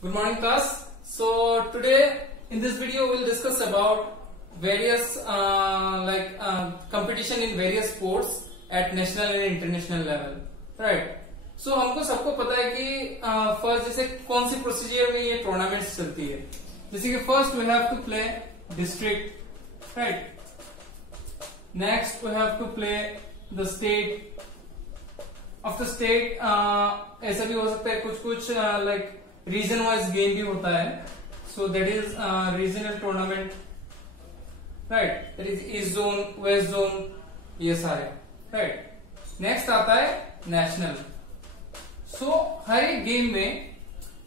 Good morning class. So today in this video we'll discuss about various competition in various sports at national and international level. Right. So हमको सबको पता है कि first जैसे कौन सी procedure में ये टूर्नामेंट्स चलती है. जैसे कि first we have to play district, right. Next we have to play the state. Of the state ऐसा भी हो सकता है कुछ लाइक रीजन वाइज गेम भी होता है. So that is regional tournament, right. That is east zone, west zone, ये सारे, राइट. नेक्स्ट आता है नेशनल. सो हर एक गेम में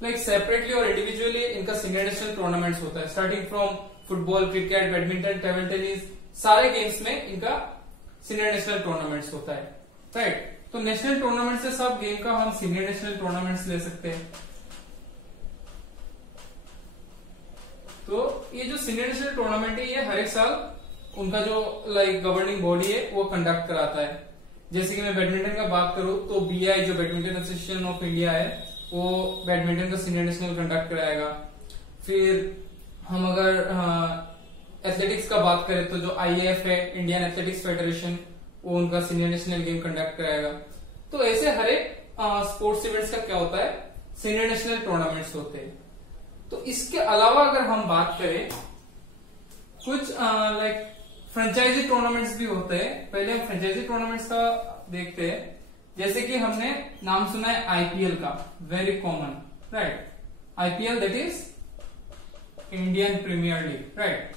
लाइक सेपरेटली और इंडिविजुअली इनका सीनियर नेशनल टूर्नामेंट्स होता है. Starting from football, cricket, badminton, table tennis, सारे गेम्स में इनका सीनियर नेशनल टूर्नामेंट्स होता है, राइट. तो नेशनल टूर्नामेंट से सब गेम का हम सीनियर नेशनल टूर्नामेंट्स ले सकते हैं. तो ये जो सीनियर नेशनल टूर्नामेंट है ये हर एक साल उनका जो लाइक गवर्निंग बॉडी है वो कंडक्ट कराता है. जैसे कि मैं बैडमिंटन का बात करूं तो बीआई जो बैडमिंटन एसोसिएशन ऑफ इंडिया है वो बैडमिंटन का सीनियर नेशनल कंडक्ट कराएगा. फिर हम अगर एथलेटिक्स का बात करें तो जो आईएएफ है, इंडियन एथलेटिक्स फेडरेशन, वो उनका सीनियर नेशनल गेम कंडक्ट कराएगा. तो ऐसे हर एक स्पोर्ट्स इवेंट्स का क्या होता है, सीनियर नेशनल टूर्नामेंट्स होते हैं. तो इसके अलावा अगर हम बात करें कुछ लाइक फ्रेंचाइजी टूर्नामेंट्स भी होते हैं. पहले हम फ्रेंचाइजी टूर्नामेंट्स का देखते हैं. जैसे कि हमने नाम सुना है आईपीएल का, very common, right. IPL that is Indian premier league, right.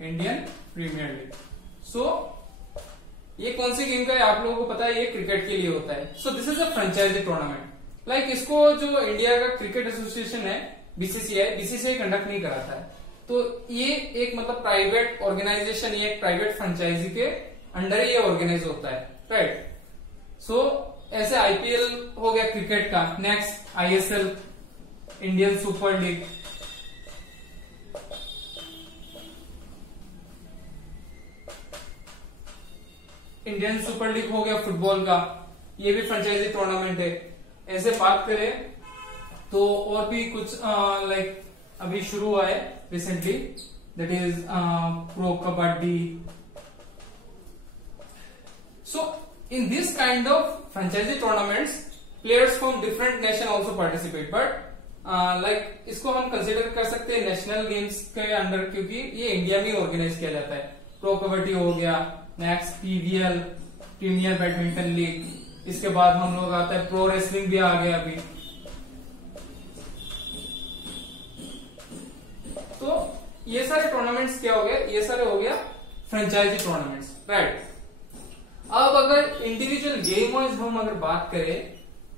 Indian premier league. So ये कौन सी गेम का है आप लोगों को पता है, ये क्रिकेट के लिए होता है. So this is a franchise tournament. Like इसको जो इंडिया का क्रिकेट एसोसिएशन है बीसीसीआई कंडक्ट नहीं कराता है. तो ये एक मतलब प्राइवेट ऑर्गेनाइजेशन, ये एक प्राइवेट फ्रेंचाइजी के अंडर ही ये ऑर्गेनाइज होता है, राइट. सो ऐसे आईपीएल हो गया क्रिकेट का. Next ISL, Indian super league. Indian super league हो गया फुटबॉल का, ये भी फ्रेंचाइजी टूर्नामेंट है. ऐसे बात करें तो और भी कुछ लाइक अभी शुरू हुआ है recently, that is Pro Kabaddi. So in this kind of franchise tournaments players from different nation also participate. But like इसको हम कंसिडर कर सकते हैं नेशनल गेम्स के अंडर, क्योंकि ये इंडिया में ऑर्गेनाइज किया जाता है. प्रो कबड्डी हो गया, next PVL, Premier Badminton League. इसके बाद हम लोग आता है प्रो रेसलिंग भी आ गया अभी. तो ये सारे टूर्नामेंट्स क्या हो गए, ये सारे हो गया फ्रेंचाइजी टूर्नामेंट्स, राइट. अब अगर इंडिविजुअल गेम वाइज हम अगर बात करें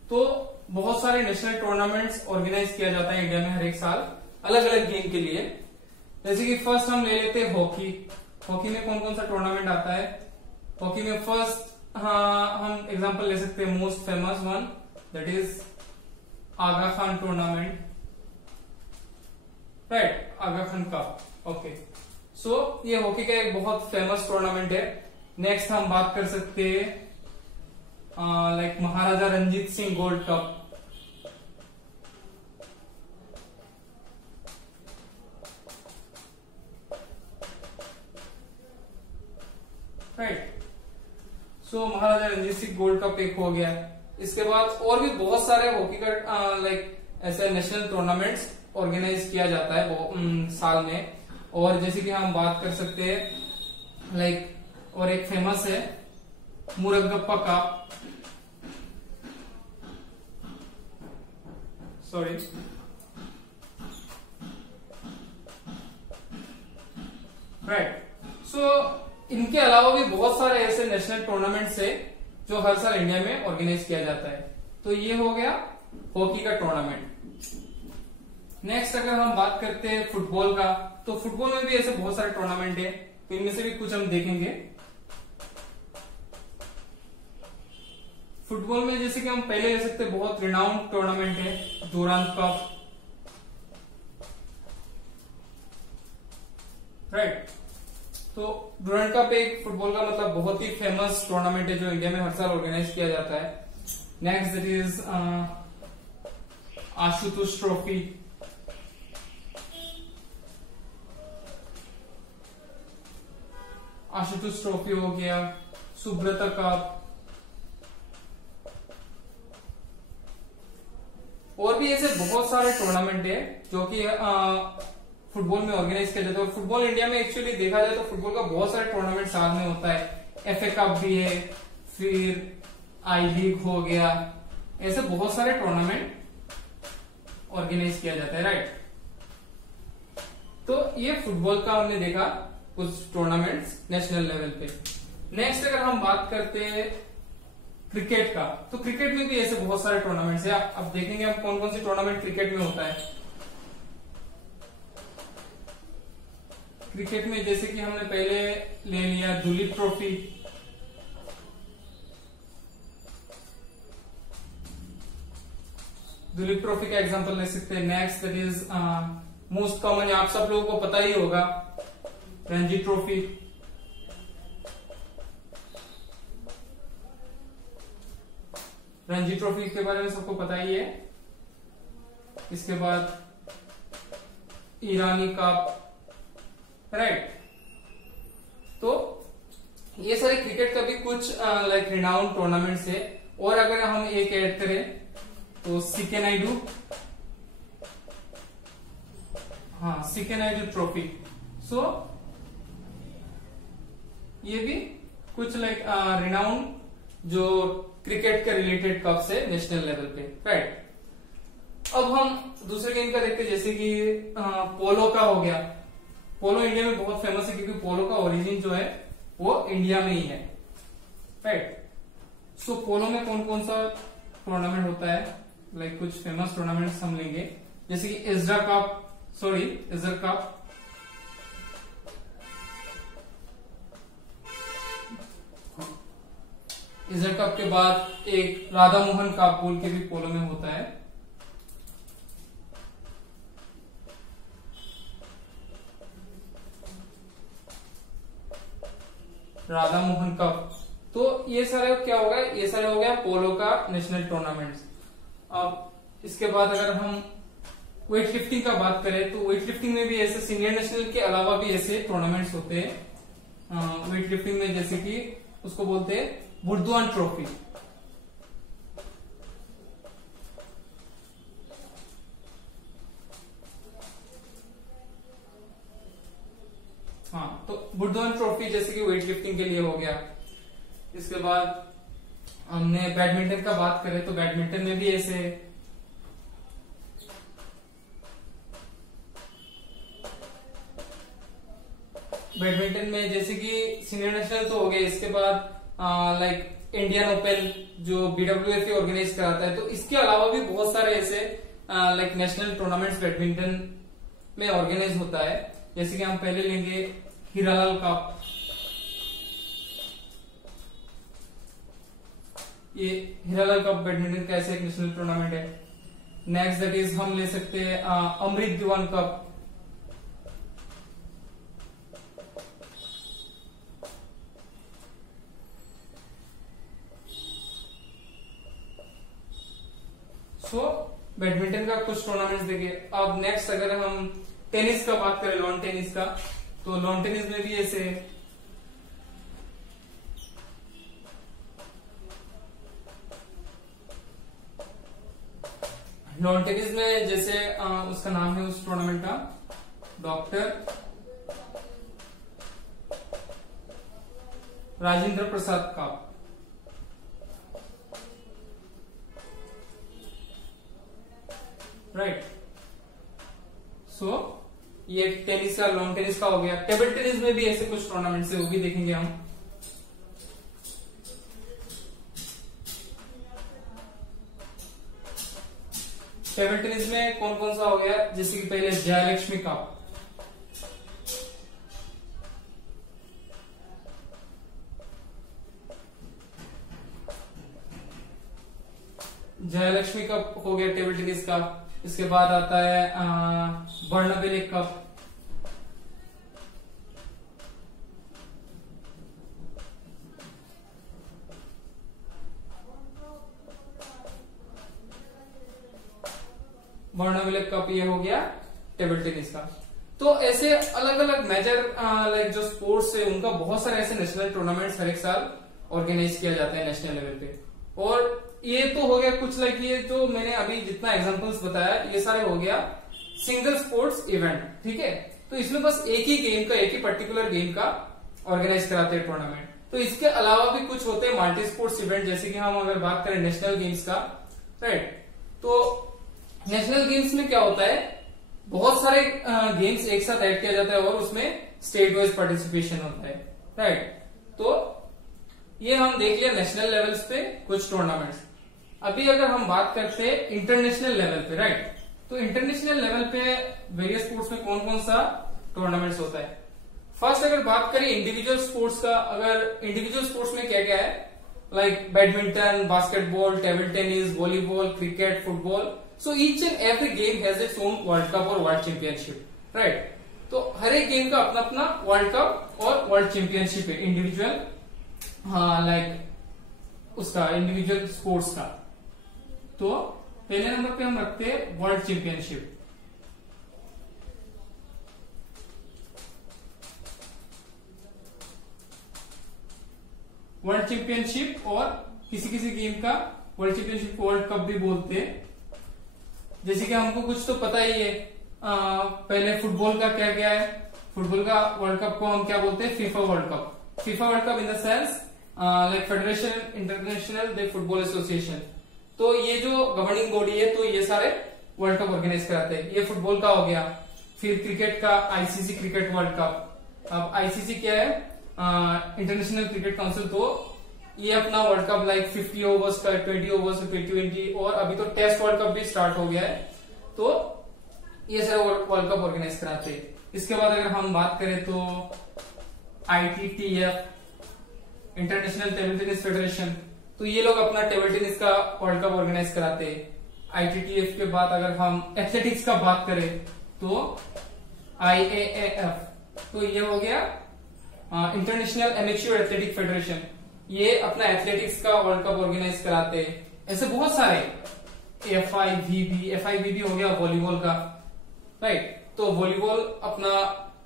तो बहुत सारे नेशनल टूर्नामेंट्स ऑर्गेनाइज किया जाता है इंडिया में हर एक साल अलग अलग गेम के लिए. जैसे कि फर्स्ट हम ले लेते हैं हॉकी. हॉकी में कौन कौन सा टूर्नामेंट आता है. हॉकी में फर्स्ट हम एग्जांपल ले सकते हैं, most famous one that is Aga Khan tournament, right. Aga Khan cup, okay. So ये हॉकी का एक बहुत फेमस टूर्नामेंट है. नेक्स्ट हम बात कर सकते हैं like Maharaja Ranjit Singh gold cup. Right. So Maharaja Ranjit Singh gold cup एक हो गया. इसके बाद और भी बहुत सारे हॉकी का लाइक ऐसे नेशनल टूर्नामेंट्स ऑर्गेनाइज किया जाता है साल में. और जैसे कि हम बात कर सकते हैं लाइक और एक फेमस है मुरगप्पा कप, सॉरी, राइट. सो इनके अलावा भी बहुत सारे ऐसे नेशनल टूर्नामेंट्स है जो हर साल इंडिया में ऑर्गेनाइज किया जाता है. तो ये हो गया हॉकी का टूर्नामेंट. नेक्स्ट अगर हम बात करते हैं फुटबॉल का, तो फुटबॉल में भी ऐसे बहुत सारे टूर्नामेंट है. तो इनमें से भी कुछ हम देखेंगे. फुटबॉल में जैसे कि हम पहले ले सकते हैं, बहुत रिनाउंड टूर्नामेंट है डुरांड कप, राइट. तो डुरंड कप एक फुटबॉल का मतलब बहुत ही फेमस टूर्नामेंट है जो इंडिया में हर साल ऑर्गेनाइज किया जाता है। Next that is Ashutosh trophy. Ashutosh trophy हो गया, सुब्रता कप, और भी ऐसे बहुत सारे टूर्नामेंट है जो कि फुटबॉल में ऑर्गेनाइज किया जाता है। और फुटबॉल इंडिया में एक्चुअली देखा जाए तो फुटबॉल का बहुत सारे टूर्नामेंट साथ में होता है। एफए कप भी है, फिर आई लीग हो गया, ऐसे बहुत सारे टूर्नामेंट ऑर्गेनाइज किया जाता है, राइट। तो ये फुटबॉल का हमने देखा कुछ टूर्नामेंट्स नेशनल लेवल पे। नेक्स्ट अगर हम बात करते हैं क्रिकेट का, तो क्रिकेट में भी ऐसे बहुत सारे टूर्नामेंट्स है। अब देखेंगे हम कौन कौन से टूर्नामेंट क्रिकेट में होता है। क्रिकेट में जैसे कि हमने पहले ले लिया दुलीप ट्रॉफी, दुलीप ट्रॉफी का एग्जांपल ले सकते हैं। Next that is most common, आप सब लोगों को पता ही होगा, रणजी ट्रॉफी। रणजी ट्रॉफी के बारे में सबको पता ही है। इसके बाद ईरानी कप, राइट। तो ये सारे क्रिकेट का भी कुछ लाइक रिनाउंड टूर्नामेंट्स है। और अगर हम एक ऐड करें तो सीके नायडू, हाँ सीके नायडू ट्रॉफी। सो ये भी कुछ लाइक रिनाउंड जो क्रिकेट के रिलेटेड कप्स है नेशनल लेवल पे, राइट। अब हम दूसरे गेम का देखते हैं, जैसे कि पोलो का हो गया। पोलो इंडिया में बहुत फेमस है क्योंकि पोलो का ओरिजिन जो है वो इंडिया में ही है, राइट। सो पोलो में कौन कौन सा टूर्नामेंट होता है, लाइक कुछ फेमस टूर्नामेंट्स हम लेंगे, जैसे कि इजरा कप, इजरा कप के बाद एक राधा मोहन कप बोल के भी पोलो में होता है। राधा मोहन कप। तो ये सारे क्या हो गया, ये सारे हो गया पोलो का नेशनल टूर्नामेंट्स। अब इसके बाद अगर हम वेट लिफ्टिंग का बात करें तो वेट लिफ्टिंग में भी ऐसे सीनियर नेशनल के अलावा भी ऐसे टूर्नामेंट्स होते हैं। वेट लिफ्टिंग में जैसे कि उसको बोलते हैं बुर्दुआन ट्रॉफी। हाँ, तो बुर्दुआन ट्रॉफी जैसे कि वेट लिफ्टिंग के लिए हो गया। इसके बाद हमने बैडमिंटन का बात करें तो बैडमिंटन में भी ऐसे बैडमिंटन में जैसे कि सीनियर नेशनल तो हो गए। इसके बाद लाइक इंडियन ओपन जो BWF ऑर्गेनाइज कराता है, तो इसके अलावा भी बहुत सारे ऐसे लाइक नेशनल टूर्नामेंट्स बैडमिंटन में ऑर्गेनाइज होता है। जैसे कि हम पहले लेंगे हीरालाल कप। ये हीरालाल कप बैडमिंटन का ऐसा एक नेशनल टूर्नामेंट है। नेक्स्ट दैट इज हम ले सकते हैं अमृत दीवान कप। सो बैडमिंटन का कुछ टूर्नामेंट्स देखिए। अब नेक्स्ट अगर हम टेनिस का बात करें, लॉन टेनिस का, तो लॉन टेनिस में भी ऐसे लॉन टेनिस में जैसे उसका नाम है उस टूर्नामेंट का doctor Rajendra Prasad cup, right. सो ये टेनिस का, लॉन टेनिस का हो गया। टेबल टेनिस में भी ऐसे कुछ टूर्नामेंट्स है, वो भी देखेंगे हम। टेबल टेनिस में कौन कौन सा हो गया, जैसे कि पहले जयलक्ष्मी कप। जयलक्ष्मी कप हो गया टेबल टेनिस का। इसके बाद आता है बर्नबेले कप। बर्नविले कप ये हो गया टेबल टेनिस का। तो ऐसे अलग अलग मेजर लाइक जो स्पोर्ट्स है उनका बहुत सारे ऐसे नेशनल टूर्नामेंट्स हर एक साल ऑर्गेनाइज किया जाता है नेशनल लेवल पे। और ये तो हो गया कुछ लाइक ये जो मैंने अभी जितना एग्जांपल्स बताया ये सारे हो गया सिंगल स्पोर्ट्स इवेंट, ठीक है। तो इसमें बस एक ही गेम का, एक ही पर्टिकुलर गेम का ऑर्गेनाइज कराते हैं टूर्नामेंट। तो इसके अलावा भी कुछ होते हैं मल्टी स्पोर्ट्स इवेंट, जैसे कि हम अगर बात करें नेशनल गेम्स का, राइट। तो नेशनल गेम्स में क्या होता है, बहुत सारे गेम्स एक साथ ऐड किया जाता है और उसमें स्टेट वाइज पार्टिसिपेशन होता है, राइट। तो ये हम देख लिया नेशनल लेवल्स पे कुछ टूर्नामेंट्स। अभी अगर हम बात करते हैं इंटरनेशनल लेवल पे, राइट, तो इंटरनेशनल लेवल पे वेरियस स्पोर्ट्स में कौन कौन सा टूर्नामेंट्स होता है। फर्स्ट अगर बात करें इंडिविजुअल स्पोर्ट्स का, अगर इंडिविजुअल स्पोर्ट्स में क्या क्या है, like badminton, basketball, table tennis, volleyball, cricket, football. So each and every game has its own world cup और वर्ल्ड चैंपियनशिप, राइट। तो हर एक गेम का अपना अपना वर्ल्ड कप और वर्ल्ड चैंपियनशिप है इंडिविजुअल, हाँ लाइक उसका इंडिविजुअल स्पोर्ट्स का। तो पहले नंबर पे हम रखते हैं वर्ल्ड चैंपियनशिप। वर्ल्ड चैंपियनशिप और किसी किसी गेम का वर्ल्ड चैंपियनशिप को वर्ल्ड कप भी बोलते हैं। जैसे कि हमको कुछ तो पता ही है, पहले फुटबॉल का क्या क्या है, फुटबॉल का वर्ल्ड कप को हम क्या बोलते हैं, FIFA world cup. FIFA world cup in the sense like federation international they football association. तो ये जो गवर्निंग बॉडी है तो ये सारे वर्ल्ड कप ऑर्गेनाइज कराते हैं। ये फुटबॉल का हो गया। फिर क्रिकेट का आईसीसी क्रिकेट वर्ल्ड कप। अब आईसीसी क्या है, इंटरनेशनल क्रिकेट काउंसिल। तो ये अपना वर्ल्ड कप लाइक 50 ओवर्स का, 20 ओवर्स, T20 और अभी तो टेस्ट वर्ल्ड कप भी स्टार्ट हो गया है। तो ये सारे वर्ल्ड कप ऑर्गेनाइज कराते हैं। इसके बाद अगर हम बात करें तो ITTF international table tennis federation, तो ये लोग अपना टेबल टेनिस का वर्ल्ड कप ऑर्गेनाइज कराते हैं। ITTF के बाद अगर हम एथलेटिक्स का बात करें तो IAAF, तो ये हो गया इंटरनेशनल एमेच्योर एथलेटिक फेडरेशन। ये अपना एथलेटिक्स का वर्ल्ड कप ऑर्गेनाइज कराते हैं। ऐसे बहुत सारे FIVB हो गया वॉलीबॉल का, राइट। तो वॉलीबॉल अपना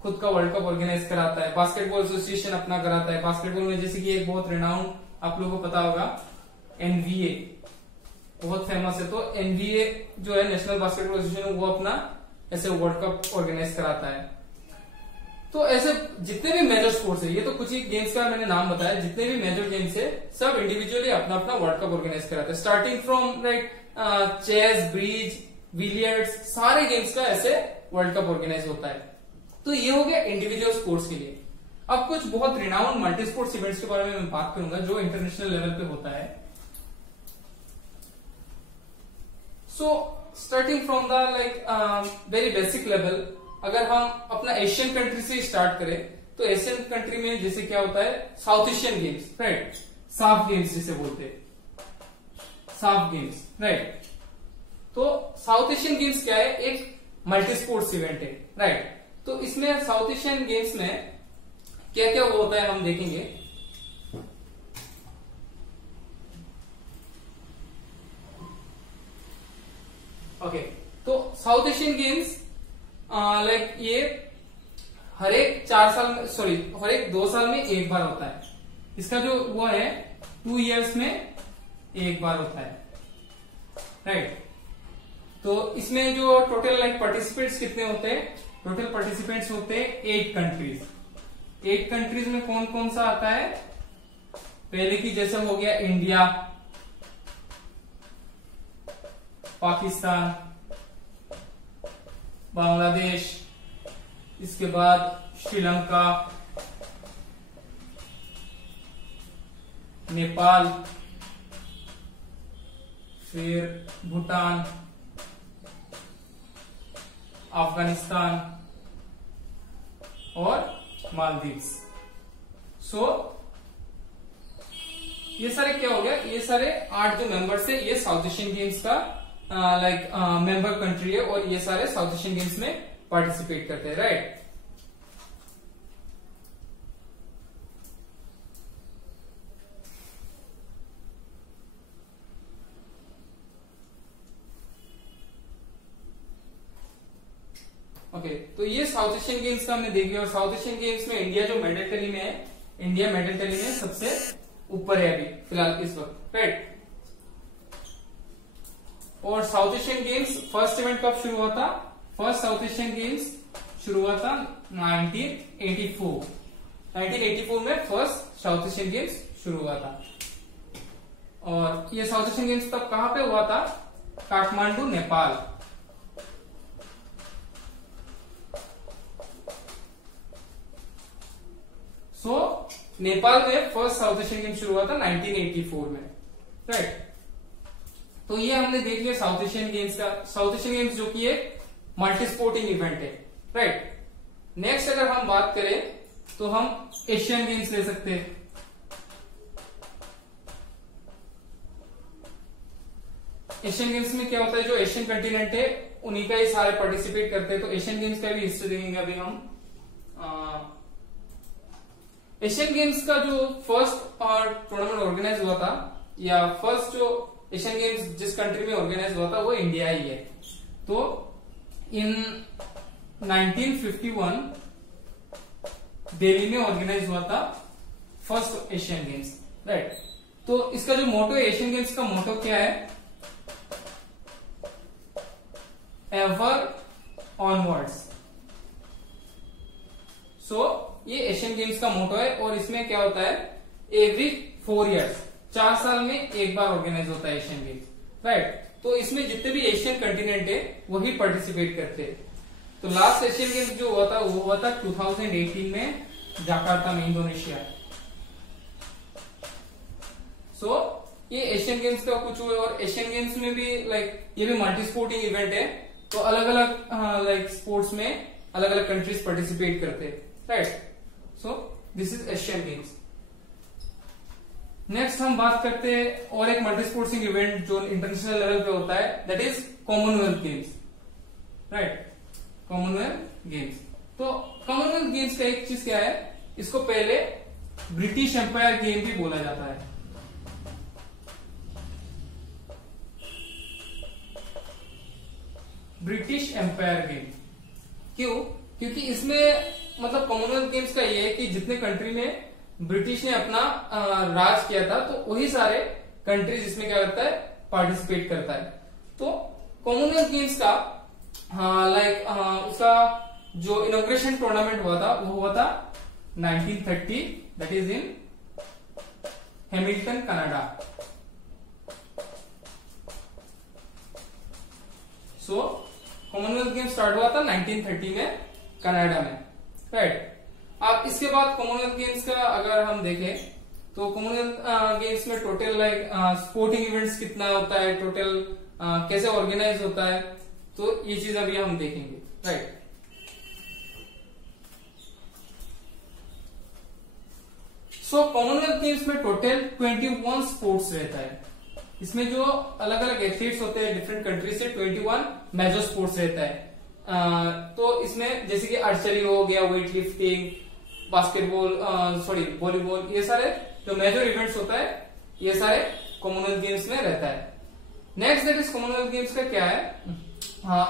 खुद का वर्ल्ड कप ऑर्गेनाइज कराता है। बास्केटबॉल एसोसिएशन अपना कराता है। बास्केटबॉल में जैसे कि एक बहुत रिनाउंड आप लोगों को पता होगा NBA, बहुत फेमस है। तो NBA जो है नेशनल बास्केटबॉल एसोसिएशन, वो अपना ऐसे वर्ल्ड कप ऑर्गेनाइज कराता है। तो ऐसे जितने भी मेजर स्पोर्ट्स है, ये तो कुछ ही गेम्स का मैंने नाम बताया, जितने भी मेजर गेम्स है सब इंडिविजुअली अपना अपना वर्ल्ड कप ऑर्गेनाइज कराते हैं। Starting from right chess, bridge, billiards, सारे गेम्स का ऐसे वर्ल्ड कप ऑर्गेनाइज होता है। तो ये हो गया इंडिविजुअल स्पोर्ट्स के लिए। अब कुछ बहुत रिनाउंड मल्टी स्पोर्ट्स इवेंट्स के बारे में मैं बात करूंगा जो इंटरनेशनल लेवल पे होता है। So starting from the like very basic level, अगर हम अपना एशियन कंट्री से स्टार्ट करें तो एशियन कंट्री में जैसे क्या होता है, साउथ एशियन गेम्स, राइट, साफ गेम्स जिसे बोलते हैं, साफ गेम्स, राइट। तो साउथ एशियन गेम्स क्या है, एक मल्टी स्पोर्ट्स इवेंट है, राइट। तो इसमें साउथ एशियन गेम्स में क्या क्या होता है हम देखेंगे। ओके, तो साउथ एशियन गेम्स लाइक ये हर एक 4 साल में, सॉरी हर एक 2 साल में एक बार होता है। इसका जो वो है 2 इयर्स में एक बार होता है, राइट। तो इसमें जो टोटल लाइक पार्टिसिपेंट्स कितने होते हैं, टोटल पार्टिसिपेंट्स होते हैं 8 कंट्रीज। 8 कंट्रीज में कौन कौन सा आता है, पहले की जैसे हो गया इंडिया, पाकिस्तान, बांग्लादेश, इसके बाद श्रीलंका, नेपाल, फिर भूटान, अफगानिस्तान और मालदीव्स। सो ये सारे क्या हो गया, ये सारे 8 जो मेंबर्स है ये साउथ एशियन गेम्स का लाइक मेंबर कंट्री है और ये सारे साउथ एशियन गेम्स में पार्टिसिपेट करते हैं, राइट। ओके, तो ये साउथ एशियन गेम्स का हमने देख लिया। और साउथ एशियन गेम्स में इंडिया जो मेडल टैली में है, इंडिया मेडल टैली में सबसे ऊपर है अभी फिलहाल इस वक्त, राइट। और south Asian games first event कब शुरू हुआ था? फर्स्ट साउथ एशियन गेम्स शुरू हुआ था 1984। 1984 में फर्स्ट साउथ एशियन गेम्स शुरू हुआ था। और ये साउथ एशियन गेम्स तब कहां पे हुआ था? काठमांडू, नेपाल। सो नेपाल में फर्स्ट साउथ एशियन गेम्स शुरू हुआ था 1984 में, राइट। तो ये हमने देख लिया साउथ एशियन गेम्स का। साउथ एशियन गेम्स जो कि एक मल्टी स्पोर्टिंग इवेंट है, राइट। नेक्स्ट अगर हम बात करें तो हम एशियन गेम्स ले सकते हैं। एशियन गेम्स में क्या होता है, जो एशियन कंटिनेंट है उन्हीं का ही सारे पार्टिसिपेट करते हैं। तो एशियन गेम्स का भी हिस्ट्री देखेंगे अभी हम। एशियन गेम्स का जो फर्स्ट टूर्नामेंट ऑर्गेनाइज हुआ था, या फर्स्ट जो एशियन गेम्स जिस कंट्री में ऑर्गेनाइज हुआ था वो इंडिया ही है। तो इन 1951 दिल्ली में ऑर्गेनाइज हुआ था फर्स्ट एशियन गेम्स, राइट। तो इसका जो मोटो है, एशियन गेम्स का मोटो क्या है? Ever onwards. सो ये एशियन गेम्स का मोटो है। और इसमें क्या होता है, एवरी 4 years, 4 साल में एक बार ऑर्गेनाइज होता है एशियन गेम्स, राइट। तो इसमें जितने भी एशियन कंटिनेंट है वही पार्टिसिपेट करते हैं। तो लास्ट एशियन गेम्स जो हुआ था वो हुआ था 2018 में जकार्ता में, इंडोनेशिया। सो ये एशियन गेम्स का कुछ हुआ। और एशियन गेम्स में भी ये भी मल्टी स्पोर्टिंग इवेंट है। तो अलग अलग स्पोर्ट्स में अलग अलग कंट्रीज पार्टिसिपेट करते हैं, right. So this is Asian games. Next हम बात करते हैं और एक मल्टी स्पोर्ट्सिंग इवेंट जो इंटरनेशनल लेवल पे होता है, that is Commonwealth games, right. Commonwealth games. तो कॉमनवेल्थ गेम्स का एक चीज क्या है, इसको पहले ब्रिटिश एम्पायर गेम भी बोला जाता है। ब्रिटिश एम्पायर गेम क्यों? क्योंकि इसमें मतलब कॉमनवेल्थ गेम्स का ये है कि जितने कंट्री में ब्रिटिश ने अपना राज किया था तो वही सारे कंट्रीज इसमें क्या करता है, पार्टिसिपेट करता है। तो कॉमनवेल्थ गेम्स का उसका जो इनॉग्रेशन टूर्नामेंट हुआ था वो हुआ था 1930, that is in Hamilton, Canada. So Commonwealth game start हुआ था 1930 में कनाडा में, राइट। अब इसके बाद कॉमनवेल्थ गेम्स का अगर हम देखें तो कॉमनवेल्थ गेम्स में टोटल स्पोर्टिंग इवेंट्स कितना होता है, टोटल कैसे ऑर्गेनाइज होता है, तो ये चीज अभी हम देखेंगे, राइट। सो कॉमनवेल्थ गेम्स में टोटल 21 स्पोर्ट्स रहता है। इसमें जो अलग अलग एथलीट्स होते हैं डिफरेंट कंट्री से, 21 मेजर स्पोर्ट्स रहता है। तो इसमें जैसे कि आर्चरी हो गया, वेट लिफ्टिंग, बास्केटबॉल, वॉलीबॉल, ये सारे जो मेजर इवेंट्स होता है ये सारे कॉमनवेल्थ गेम्स में रहता है। Next that is Commonwealth games का क्या है,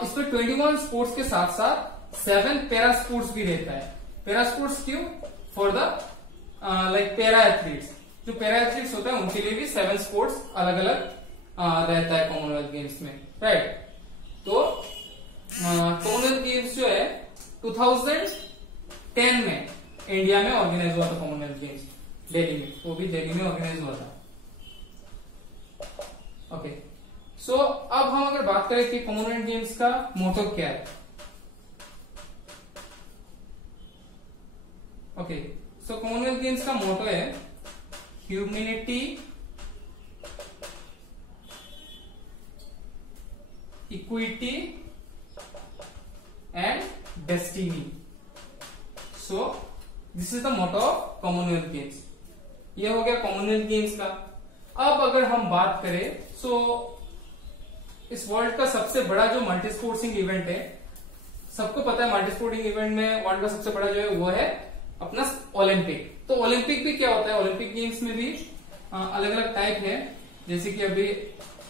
इसमें 21 स्पोर्ट्स के साथ साथ 7 पैरा स्पोर्ट्स भी रहता है। पैरा स्पोर्ट्स क्यों? For the para athletes. जो पैरा एथलीट्स होता है उनके लिए भी 7 स्पोर्ट्स अलग अलग रहता है कॉमनवेल्थ गेम्स में, राइट। तो कॉमनवेल्थ गेम्स जो है 2010 में इंडिया में ऑर्गेनाइज हुआ था कॉमनवेल्थ गेम्स, दिल्ली में, वो भी दिल्ली में ऑर्गेनाइज हुआ था। ओके, सो अब हम अगर बात करें कि कॉमनवेल्थ गेम्स का मोटो क्या है। ओके, सो कॉमनवेल्थ गेम्स का मोटो है humanity, equity and destiny. So this is the motto of Commonwealth Games. ये हो गया कॉमनवेल्थ गेम्स का। अब अगर हम बात करें इस वर्ल्ड का सबसे बड़ा जो मल्टी स्पोर्ट्सिंग इवेंट है, सबको पता है मल्टी स्पोर्टिंग इवेंट में वर्ल्ड का सबसे बड़ा जो है वो है अपना ओलंपिक। तो ओलंपिक भी क्या होता है, ओलंपिक गेम्स में भी अलग अलग टाइप है, जैसे कि अभी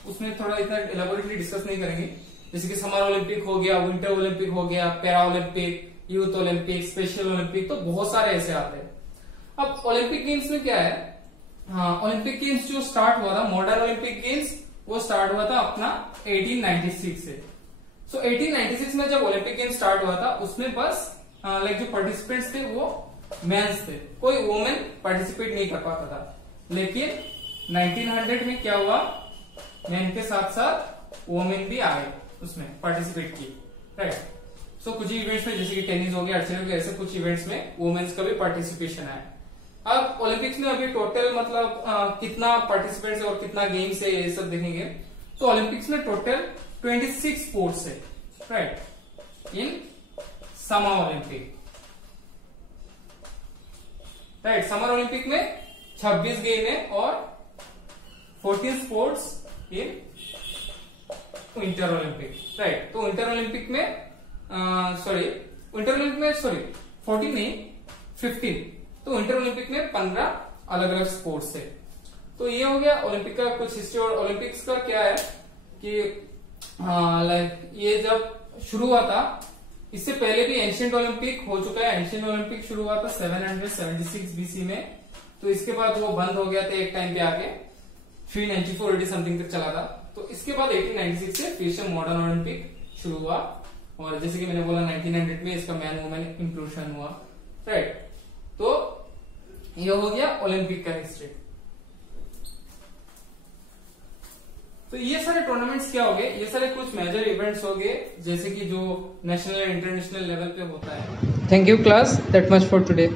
उसमें थोड़ा इतना इलेबोरेटली डिस्कस नहीं करेंगे, जैसे कि समर ओलंपिक हो गया, विंटर ओलंपिक हो गया, para Olympic, youth Olympic, special Olympic, तो बहुत सारे ऐसे आते हैं। अब ओलंपिक गेम्स में क्या है, हाँ, ओलंपिक गेम्स जो स्टार्ट हुआ था, मॉडर्न ओलंपिक गेम्स, वो स्टार्ट हुआ था अपना 1896 से। सो 1896 में जब ओलंपिक गेम्स स्टार्ट हुआ था, उसमें बस लाइक जो पार्टिसिपेंट्स थे वो मेंस थे, कोई वुमेन पार्टिसिपेट नहीं कर पाता था। लेकिन 1900 में क्या हुआ, मेन के साथ साथ वुमेन भी आए, उसमें पार्टिसिपेट की, राइट। सो कुछ इवेंट्स में जैसे कि टेनिस हो गया, आर्चरी हो गया, ऐसे कुछ इवेंट्स में वुमेन्स का भी पार्टिसिपेशन आया। अब ओलंपिक्स में अभी टोटल मतलब कितना पार्टिसिपेंट्स है और कितना गेम्स है, ये सब देखेंगे। तो ओलंपिक्स में टोटल 26 स्पोर्ट्स है, right, in summer Olympic, right. Summer Olympic में 26 गेम है और 14 sports in winter Olympic, right. तो विंटर ओलंपिक में 14 नहीं 15, तो विंटर ओलंपिक में 15 अलग अलग स्पोर्ट्स है। तो ये हो गया ओलंपिक का कुछ हिस्ट्री। और ओलंपिक्स का क्या है कि लाइक ये जब शुरू हुआ था, इससे पहले भी एंशिएंट ओलंपिक हो चुका है। एंशिएंट ओलंपिक शुरू हुआ था 776 बीसी में, तो इसके बाद वो बंद हो गया था एक टाइम पे आके, 394 समथिंग तक चला था। तो इसके बाद 1896 से फिर से मॉडर्न ओलंपिक शुरू हुआ, और जैसे कि मैंने बोला 1900 में इसका मैन वुमेन इंक्लूजन हुआ, राइट। तो ये हो गया ओलंपिक का हिस्ट्री। तो ये सारे टूर्नामेंट्स क्या हो गए, ये सारे कुछ मेजर इवेंट्स हो गए, जैसे कि जो नेशनल एंड इंटरनेशनल लेवल पे होता है। Thank you class, that much for today.